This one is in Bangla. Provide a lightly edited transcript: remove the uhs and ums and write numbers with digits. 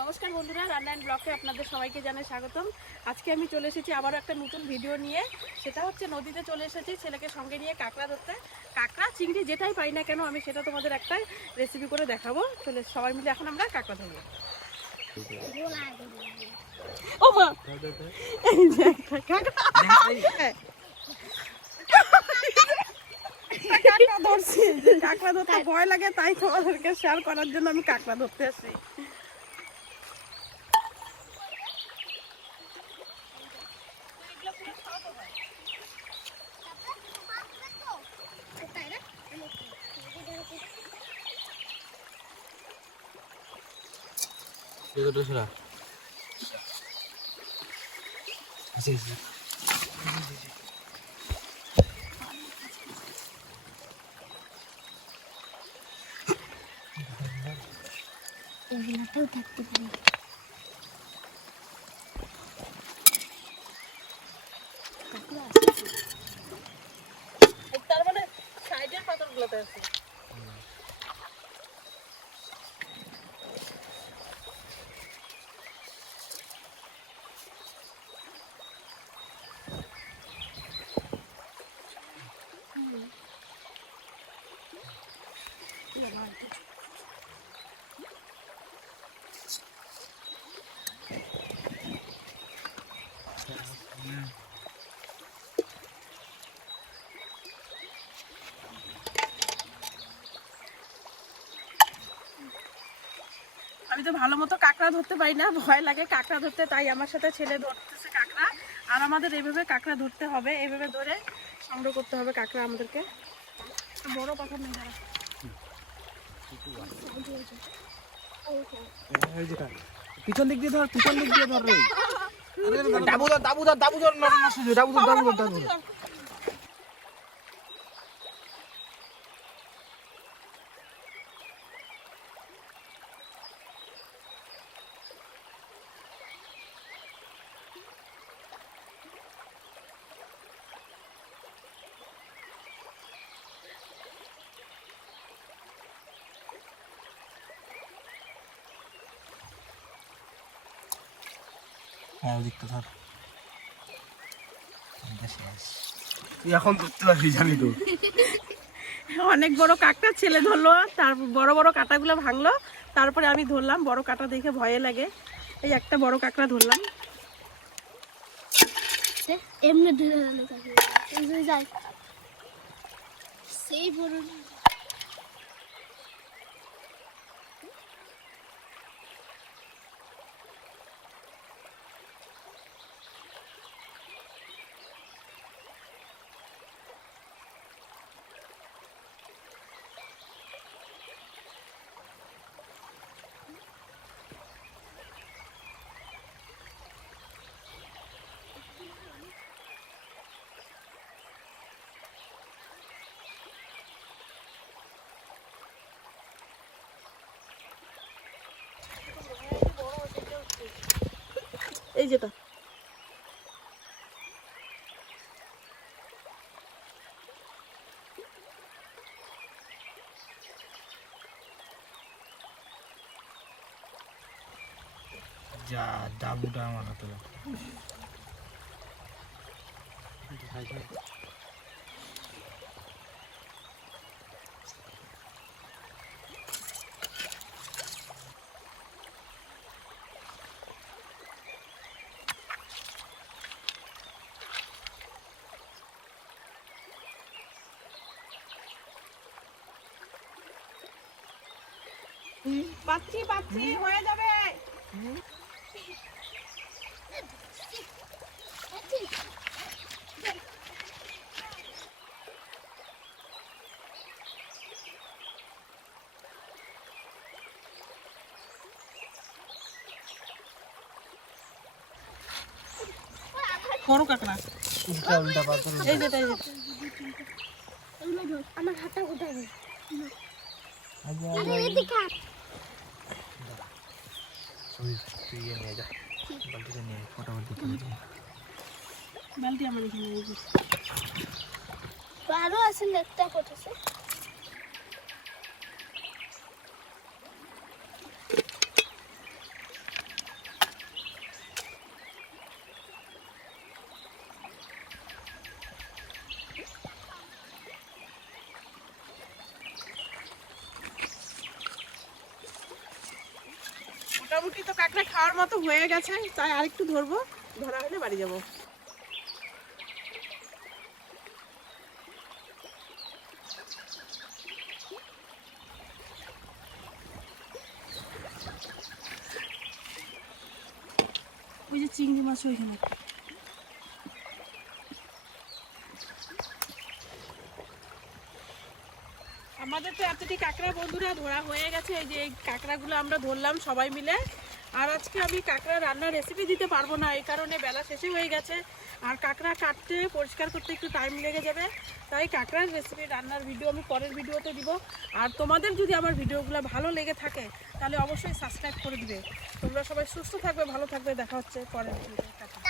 নমস্কার বন্ধুরা, রান্না এন্ড ব্লগে আপনাদের সবাইকে জানাই স্বাগতম। আজকে আমি চলে এসেছি আবারও একটা নতুন ভিডিও নিয়ে। সেটা হচ্ছে নদীতে চলে এসেছি ছেলেকে সঙ্গে নিয়ে কাঁকড়া ধরতে। কাঁকড়া চিংড়ি যেটাই পাই না কেন আমি সেটা তোমাদের একটা রেসিপি করে দেখাবো। চলে সবাই মিলে এখন আমরা কাঁকড়া ধরবো। ও মা, এই যে একটা কাঁকড়া ধরছি। কাঁকড়া ধরতে ভয় লাগে, তাই তোমাদেরকে শেয়ার করার জন্য আমি কাঁকড়া ধরতে আসি। এগুলাতেও থাকতে পারে। তার মানে সাইডের পাথরগুলোতে আছে। আমি তো ভালো মতো কাঁকড়া ধরতে পারি না, ভয় লাগে কাঁকড়া ধরতে, তাই আমার সাথে ছেলে ধরতেছে কাঁকড়া। আর আমাদের এইভাবে কাঁকড়া ধরতে হবে, এইভাবে ধরে সংগ্রহ করতে হবে কাঁকড়া আমাদেরকে। বড় পাথর নেই ধরা। পিছন দিক দিয়ে ধর, পিছন দিক দিয়ে ধর রে। দাবুদার দাবুদার দাবুদার নষ্ট হয়ে যাবে, দাবুদার দাবুদার দাবুদার। হ্যাঁ ওদিকটা ধর। তুই এখন ধরতে পারবি জানি তো। অনেক বড় কাঁকড়া ছেলে ধরলো, তারপর বড় বড় কাঁটাগুলো ভাঙলো, তারপরে আমি ধরলাম। বড় কাঁটা দেখে ভয়ে লাগে, এই একটা বড় কাঁকড়া ধরলাম। এমনি ধরে যায় সেই বড় এই যেটা যা দাবুটা আমার হাতে পাচ্ছি পাচ্ছি, হয়ে যাবে। বড় কাঁকড়া, উল্টা উল্টা পাথর। এই যেটা এই যেটা। আমার হাতটা কোথায় গেল? তুই নিয়ে যা, বালতিটা নিয়ে ফটাফট দিতে হবে। বালতি আমার এখানে এই যে। আরো আছে একটা কোথাছে। মোটামুটি তো কাঁকড়া খাওয়ার মতো হয়ে গেছে, তাই আরেকটু ধরবো, ধরা হলে বাড়ি যাবো। ওই যে চিংড়ি মাছ ওইখানে। আমাদের তো এতটি কাঁকড়া বন্ধুরা ধরা হয়ে গেছে। এই যে এই কাঁকড়াগুলো আমরা ধরলাম সবাই মিলে। আর আজকে আমি কাঁকড়া রান্নার রেসিপি দিতে পারবো না, এই কারণে বেলা শেষে হয়ে গেছে। আর কাঁকড়া কাটতে পরিষ্কার করতে একটু টাইম লেগে যাবে, তাই কাঁকড়ার রেসিপি রান্নার ভিডিও আমি পরের ভিডিওতে দিব। আর তোমাদের যদি আমার ভিডিওগুলো ভালো লেগে থাকে তাহলে অবশ্যই সাবস্ক্রাইব করে দিবে। তোমরা সবাই সুস্থ থাকবে, ভালো থাকবে, দেখা হচ্ছে পরের ভিডিওতে। টাটা।